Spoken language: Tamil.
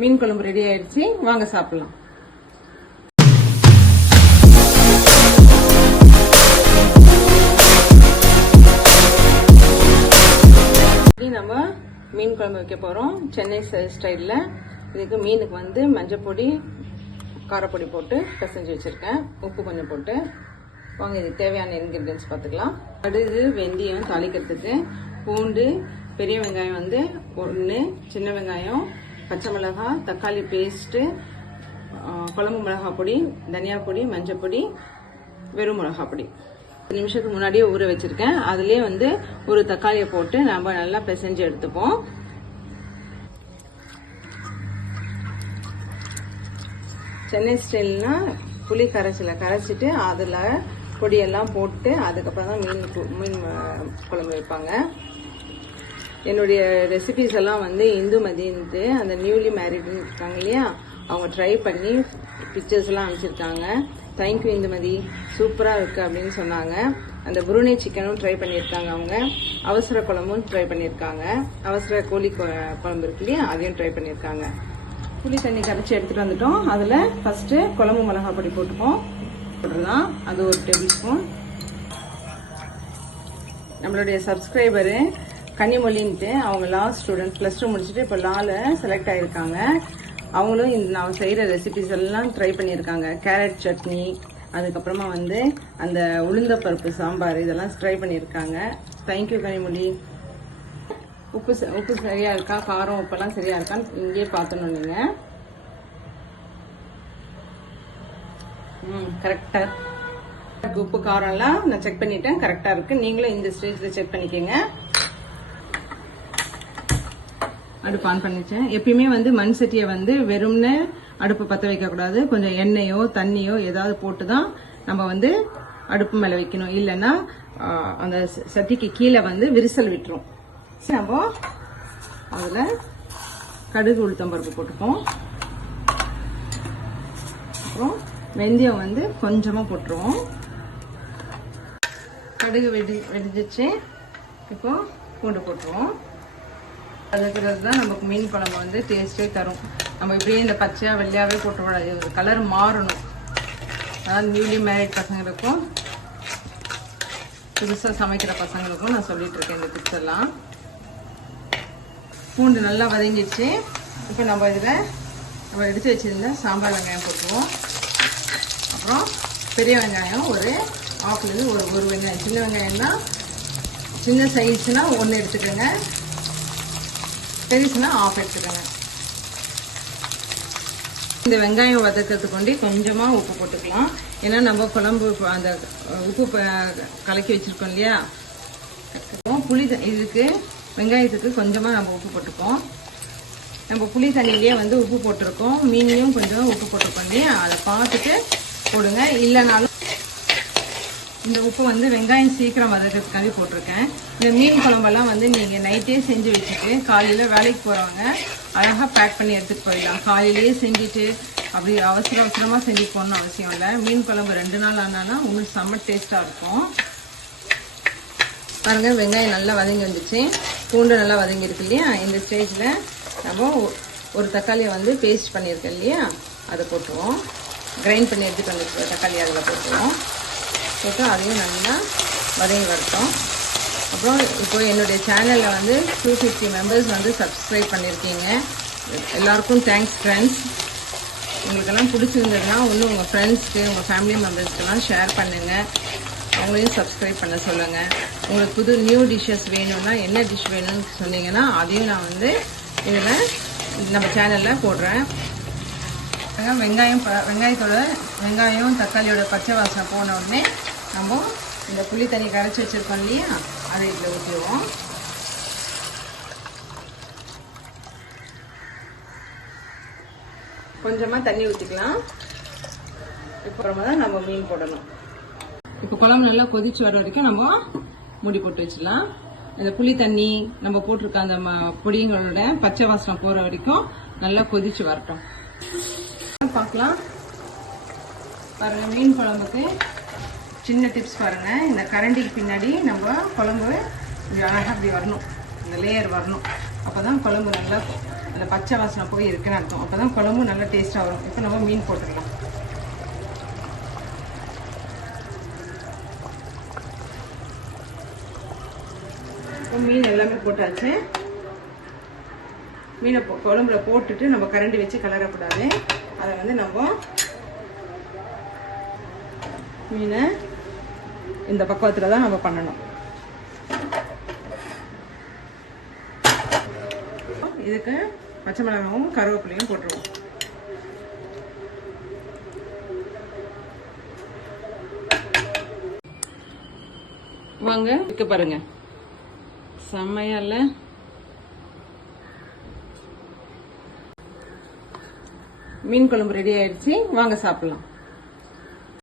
மீன் குழம்பு ரெடி ஆயிடுச்சு, வாங்க சாப்பிடலாம். நம்ம மீன் குழம்பு வைக்க போறோம் சென்னை ஸ்டைல்ல. இதுக்கு மீனுக்கு வந்து மஞ்சள் பொடி, காரப்பொடி போட்டு பிசைஞ்சு வச்சிருக்கேன். உப்பு கொஞ்சம் போட்டு. வாங்க இதுக்கு தேவையான இன்கிரிடியன்ஸ் பார்த்துக்கலாம். கடுகு, வெந்தயம் தாளிக்கிறதுக்கு, பூண்டு, பெரிய வெங்காயம் வந்து 1, சின்ன வெங்காயம், பச்சை மிளகாய், தக்காளி பேஸ்ட்டு, குழம்பு மிளகாய் பொடி, தனியா பொடி, மஞ்சள் பொடி, வெறும் மிளகாய் பொடி. 10 நிமிஷத்துக்கு முன்னாடியே ஊற வச்சிருக்கேன். அதுலேயே வந்து ஒரு தக்காளியை போட்டு நம்ம நல்லா பிசைஞ்சு எடுத்துப்போம். சென்னை ஸ்டைல்னா புளி கரைச்சிட்டு அதில் பொடியெல்லாம் போட்டு அதுக்கப்புறம் தான் மீன் குழம்பு வைப்பாங்க. என்னுடைய ரெசிபிஸ் எல்லாம் வந்து இந்துமதின்ட்டு அந்த நியூலி மேரிட்னு இருக்காங்க இல்லையா, அவங்க ட்ரை பண்ணி பிக்சர்ஸ் எல்லாம் அனுப்பிச்சிருக்காங்க. தேங்க்யூ இந்துமதி, சூப்பராக இருக்கு அப்படின்னு சொன்னாங்க. அந்த புருனே சிக்கனும் ட்ரை பண்ணியிருக்காங்க. அவங்க அவசர குழம்பும் ட்ரை பண்ணியிருக்காங்க. அவசர கோழி குழம்பு இருக்கு இல்லையா, அதையும் ட்ரை பண்ணியிருக்காங்க. புளி தண்ணி கரைச்சி எடுத்துட்டு வந்துட்டோம். அதில் ஃபர்ஸ்ட் குழம்பு மிளகாய் பொடி போட்டுப்போம். போட்டுடலாம். அது 1 டேபிள் ஸ்பூன். நம்மளுடைய சப்ஸ்கிரைபரு கனிமொழின்ட்டு, அவங்க லா ஸ்டூடெண்ட், +2 முடிச்சுட்டு இப்போ லால செலக்ட் ஆயிருக்காங்க. அவங்களும் நான் செய்கிற ரெசிபிஸ் எல்லாம் ட்ரை பண்ணியிருக்காங்க. கேரட் சட்னி, அதுக்கப்புறமா வந்து அந்த உளுந்தப்பருப்பு சாம்பார், இதெல்லாம் ட்ரை பண்ணியிருக்காங்க. தேங்க்யூ கனிமொழி. உப்பு சரியா இருக்கா, காரம் உப்பெல்லாம் சரியா இருக்கான்னு இங்கேயே பார்த்துணும் நீங்க. கரெக்டா உப்பு காரம்லாம் நான் செக் பண்ணிட்டேன், கரெக்டா இருக்கு. நீங்களும் இந்த ஸ்டேஜ்ல செக் பண்ணிக்கோங்க. அடுப்பு ஆன் பண்ணிச்சேன். எப்பயுமே வந்து மண் சட்டியை வந்து வெறும்னு அடுப்பு பற்ற வைக்க கூடாது. கொஞ்சம் எண்ணெயோ தண்ணியோ ஏதாவது போட்டு தான் நம்ம வந்து அடுப்பு மேல வைக்கணும். இல்லைன்னா அந்த சட்டிக்கு கீழே வந்து விரிசல் விட்டுரும். நம்ம அதுல கடுகு, உளுத்தம்பருப்பு போட்டுப்போம். அப்புறம் வெந்தயம் வந்து கொஞ்சமா போட்டுருவோம். கடுகு வெடிஞ்சிச்சு. இப்போ பூண்டு போட்டுருவோம். அதுக்கிறது தான் நமக்கு மீன் குழம்பு வந்து டேஸ்டே தரும். நம்ம இப்படியே இந்த பச்சையா வெள்ளையாவே போட்டுக்கூடாது, கலர் மாறணும். அதாவது நியூலி மேரிட் பசங்களுக்கும் புதுசாக சமைக்கிற பசங்களுக்கும் நான் சொல்லிட்டு இருக்கேன் இந்த டிப்ஸ் எல்லாம். பூண்டு நல்லா வதங்கிடுச்சு. இப்போ நம்ம இதில் நம்ம எடுத்து வச்சிருந்த சாம்பார் வெங்காயம் போட்டுருவோம். அப்புறம் பெரிய வெங்காயம் ஒரு 1/2 ஒரு வெங்காயம், சின்ன வெங்காயம் தான், சின்ன சைஸ்னா 1 எடுத்துக்கோங்க, பெருசுனா 1/2 எடுத்துக்கோங்க. இந்த வெங்காயம் வதக்கிறதுக்கு கொண்டு கொஞ்சமா உப்பு போட்டுக்கலாம். ஏன்னா நம்ம குழம்பு அந்த உப்பு கலக்கி வச்சிருக்கோம் இல்லையா, புளி இதுக்கு வெங்காயத்துக்கு கொஞ்சமா நம்ம உப்பு போட்டுப்போம். நம்ம புளி தண்ணியிலேயே வந்து உப்பு போட்டிருக்கோம், மீனையும் கொஞ்சம் உப்பு போட்டிருக்கோம் இல்லையா, அதை பார்த்துட்டு போடுங்க. இல்லைனாலும் இந்த உப்பு வந்து வெங்காயம் சீக்கிரம் வதக்கிறதுக்காக போட்டிருக்கேன். இந்த மீன் குழம்பெல்லாம் வந்து நீங்கள் நைட்டே செஞ்சு வச்சுட்டு காலையில் வேலைக்கு போகிறவங்க அழகாக பேக் பண்ணி எடுத்துகிட்டு போயிடலாம். காலையிலேயே செஞ்சுட்டு அப்படி அவசரமாக செஞ்சு போகணும்னு அவசியம் இல்லை. மீன் குழம்பு 2 நாள் ஆனாலும் உங்களுக்கு செம்ம டேஸ்ட்டாக இருக்கும். பாருங்கள், வெங்காயம் நல்லா வதங்கி வந்துச்சு, பூண்டு நல்லா வதங்கியிருக்கு இல்லையா. இந்த ஸ்டேஜில் நம்ம ஒரு தக்காளியை வந்து பேஸ்ட் பண்ணியிருக்கேன் இல்லையா, அதை போட்டுருவோம். கிரைண்ட் பண்ணி எடுத்துகிட்டு வந்துருக்க தக்காளி அதில் போட்டுருவோம். போட்டு அதையும் நல்லா வதங்கி வரட்டும். அப்புறம் இப்போ என்னுடைய சேனலில் வந்து 250 மெம்பர்ஸ் வந்து சப்ஸ்கிரைப் பண்ணியிருக்கீங்க. எல்லாருக்கும் தேங்க்ஸ் ஃப்ரெண்ட்ஸ். உங்களுக்கெல்லாம் பிடிச்சிருந்ததுன்னா இன்னும் உங்கள் ஃப்ரெண்ட்ஸ்க்கு, உங்கள் ஃபேமிலி மெம்பர்ஸ்க்கெல்லாம் ஷேர் பண்ணுங்கள். அவங்களையும் சப்ஸ்கிரைப் பண்ண சொல்லுங்கள். உங்களுக்கு புது நியூ டிஷ்ஷஸ் வேணும்னா, என்ன டிஷ் வேணும்னு சொன்னீங்கன்னா அதையும் நான் வந்து இதில் நம்ம சேனலில் போடுறேன். வெங்காயம் தக்காளியோட பச்சை வாசனை போன உடனே நம்ம இந்த புளி தண்ணி கரைச்சி வச்சிருக்கோம் இல்லையா, அதை இதில் ஊற்றிடுவோம். கொஞ்சமாக தண்ணி ஊற்றிக்கலாம். அப்புறமா தான் நம்ம மீன் போடணும். இப்போ குழம்பு நல்லா கொதிச்சு வர வரைக்கும் நம்ம மூடி போட்டு வச்சிடலாம். இந்த புளி தண்ணி நம்ம போட்டிருக்க அந்த பொடிங்களோட பச்சை வாசனை போகிற வரைக்கும் நல்லா கொதிச்சு வரட்டும். பார்க்கலாம். பாருங்க, மீன் குழம்புக்கு சின்ன டிப்ஸ் பாருங்க. இந்த கரண்டிக்கு பின்னாடி நம்ம குழம்பு அழகாக அப்படி வரணும், இந்த லேயர் வரணும். அப்போதான் குழம்பு நல்லா அந்த பச்சை வாசனை போய் இருக்குன்னு அர்த்தம். அப்பதான் குழம்பு நல்லா டேஸ்டா வரும். இப்போ நம்ம மீன் போட்டுடலாம். இப்போ மீன் எல்லாமே போட்டாச்சு. மீனை குழம்புல போட்டுட்டு நம்ம கரண்டி வச்சு கலரக்கூடாது. அதை வந்து நம்ம மீனை இந்த பக்குவத்தில் தான் நம்ம பண்ணணும். இதுக்கு பச்சை மிளகாவும் கருவேப்பிலையும் போட்டுருவோம். வாங்க இருக்கு பாருங்க, செம்மையா இல்ல? மீன் குழம்பு ரெடி ஆயிடுச்சு. வாங்க சாப்பிடலாம்.